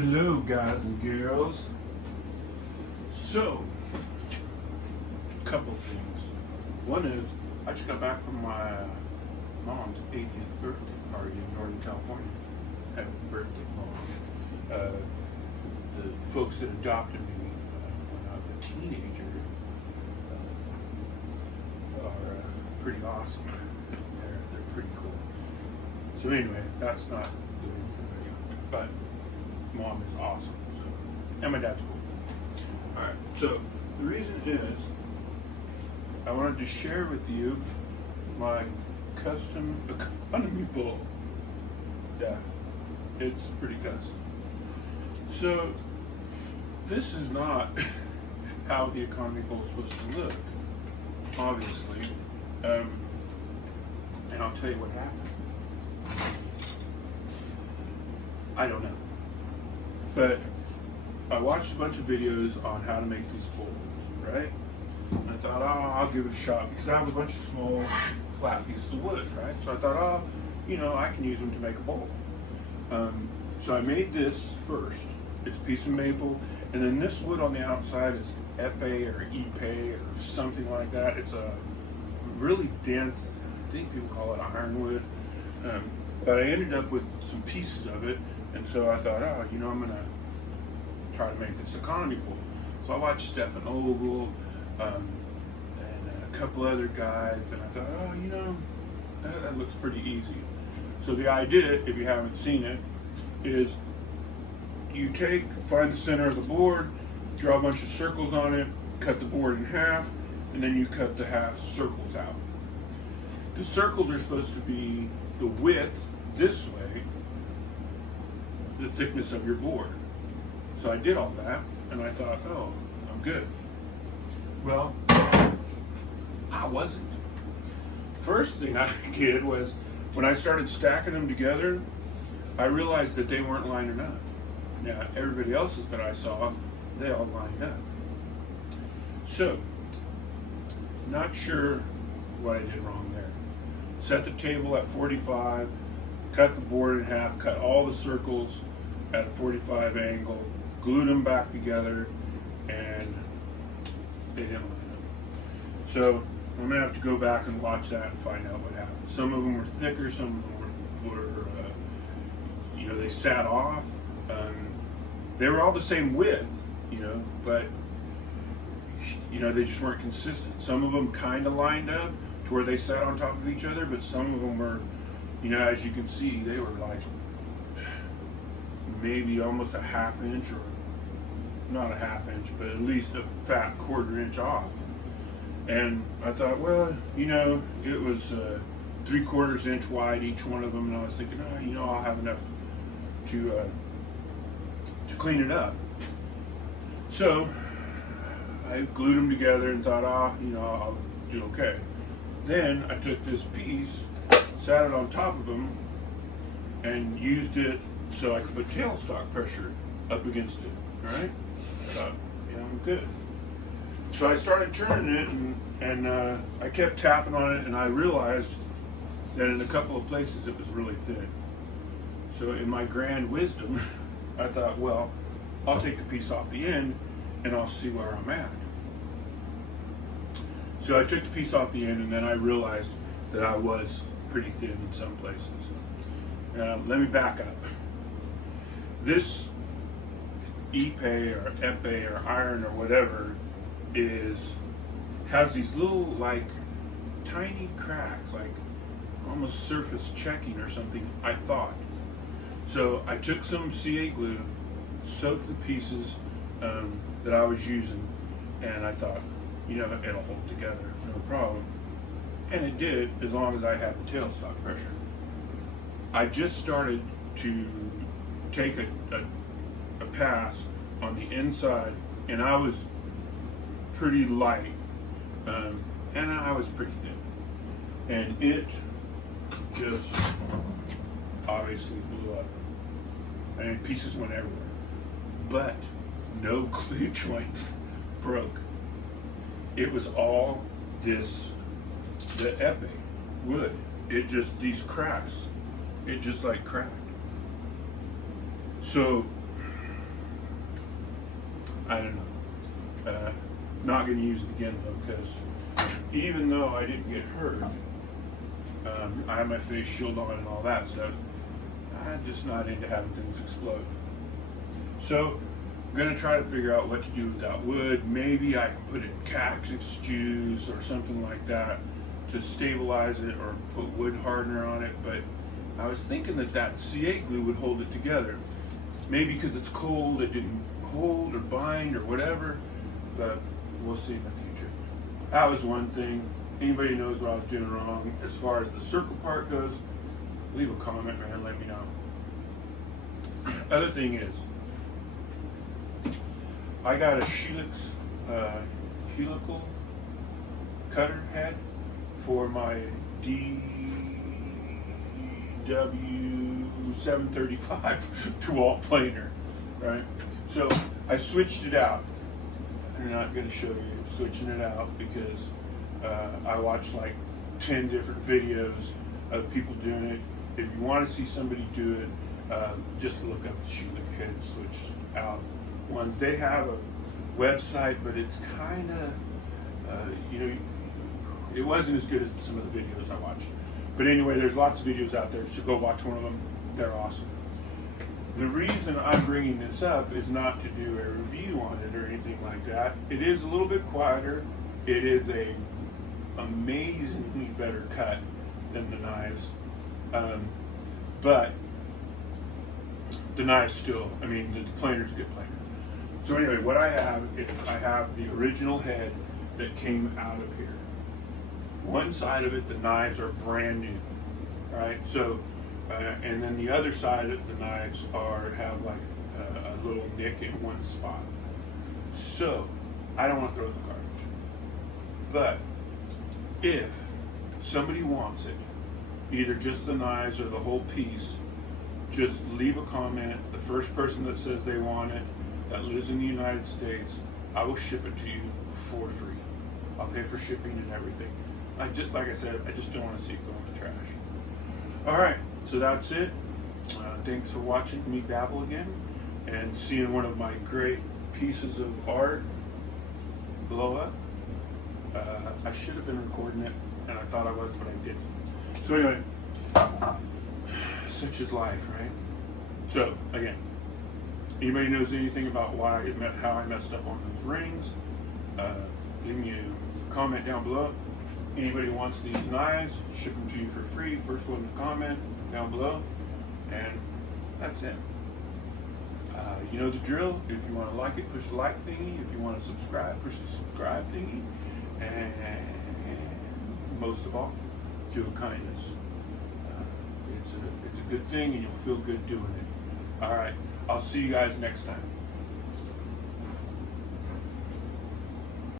Hello, guys and girls. So, a couple of things. One is, I just got back from my mom's 80th birthday party in Northern California. Happy birthday, Mom. The folks that adopted me when I was a teenager are pretty awesome. They're pretty cool. So anyway, that's not the reason for the video, but Mom is awesome, so, and my dad's cool. Alright, so the reason is I wanted to share with you my custom economy bowl. Yeah, it's pretty custom. So this is not how the economy bowl is supposed to look, obviously. And I'll tell you what happened. I don't know. But I watched a bunch of videos on how to make these bowls, right? And I thought, oh, I'll give it a shot because I have a bunch of small, flat pieces of wood, right? So I thought, oh, I can use them to make a bowl. So I made this first. It's a piece of maple, and then this wood on the outside is epee or epee or something like that. It's a really dense, I think people call it ironwood. But I ended up with some pieces of it, and so I thought, oh, I'm gonna try to make this economy bowl. So I watched Stefan Ogle and a couple other guys, and I thought, oh, that looks pretty easy. So the idea, if you haven't seen it, is you find the center of the board, draw a bunch of circles on it, cut the board in half, and then you cut the half circles out. The circles are supposed to be the width this way, the thickness of your board. So I did all that, and I thought, oh, I'm good. Well, I wasn't. First thing I did was, when I started stacking them together, I realized that they weren't lining up. Now, everybody else's that I saw, they all lined up. So, not sure what I did wrong there. Set the table at 45, cut the board in half, cut all the circles at a 45 angle, glued them back together, and they didn't line up. So I'm gonna have to go back and watch that and find out what happened. Some of them were thicker, some of them were they sat off. They were all the same width, but they just weren't consistent. Some of them kind of lined up to where they sat on top of each other, but some of them were, as you can see, they were like maybe almost a half inch, or not a half inch, but at least a fat quarter inch off. And I thought, well, it was 3/4 inch wide each one of them, and I was thinking, I'll have enough to clean it up. So I glued them together and thought, I'll do okay. Then I took this piece, sat it on top of them, and used it so I could put tailstock pressure up against it. All right? I thought, I'm good. So I started turning it, and I kept tapping on it, and I realized that in a couple of places it was really thin. So in my grand wisdom, I thought, well, I'll take the piece off the end, and I'll see where I'm at. So I took the piece off the end, and then I realized that I was pretty thin in some places. Let me back up. This epee or epee or iron or whatever has these little tiny cracks, like almost surface checking or something, I thought. So I took some CA glue, soaked the pieces that I was using, and I thought, it'll hold together, no problem. And it did, as long as I had the tailstock pressure. I just started to take a pass on the inside, and I was pretty light, and I was pretty thin. And it just obviously blew up. Pieces went everywhere. But no glue joints broke. It was all the epee wood. These cracks, it just cracked. So I don't know. Not going to use it again though, because even though I didn't get hurt, I have my face shield on and all that stuff. I'm just not into having things explode. So I'm going to try to figure out what to do with that wood. Maybe I can put it in cactus juice or something like that to stabilize it, or put wood hardener on it. But I was thinking that C8 glue would hold it together. Maybe because it's cold, it didn't hold or bind or whatever, but we'll see in the future. That was one thing. Anybody knows what I was doing wrong as far as the circle part goes, leave a comment, man, let me know. Other thing is, I got a Helix helical cutter head for my DW735 DeWalt planer, right? So I switched it out. I'm not going to show you switching it out because I watched like 10 different videos of people doing it. If you want to see somebody do it, just look up the Helix head switch out ones. They have a website, but it's kind of, it wasn't as good as some of the videos I watched. But anyway, there's lots of videos out there, so go watch one of them. They're awesome. The reason I'm bringing this up is not to do a review on it or anything like that. It is a little bit quieter. It is a amazingly better cut than the knives. But the knives still, I mean, the planer's a good planer. So anyway, what I have is I have the original head that came out of here. One side of it, the knives are brand new, right? So, and then the other side of the knives have like a little nick in one spot. So, I don't want to throw it in the garbage. But if somebody wants it, either just the knives or the whole piece, just leave a comment. The first person that says they want it, that lives in the United States, I will ship it to you for free. I'll pay for shipping and everything. Like I said, I just don't want to see it go in the trash. All right, so that's it. Thanks for watching me babble again and seeing one of my great pieces of art blow up. I should have been recording it, and I thought I was, but I didn't. So anyway, such is life, right? So again, anybody knows anything about how I messed up on those rings, leave me a comment down below. Anybody wants these knives, ship them to you for free. First one to comment down below. And that's it. You know the drill. If you want to like it, push the like thingy. If you want to subscribe, push the subscribe thingy. And most of all, do a kindness. It's a good thing, and you'll feel good doing it. All right. I'll see you guys next time.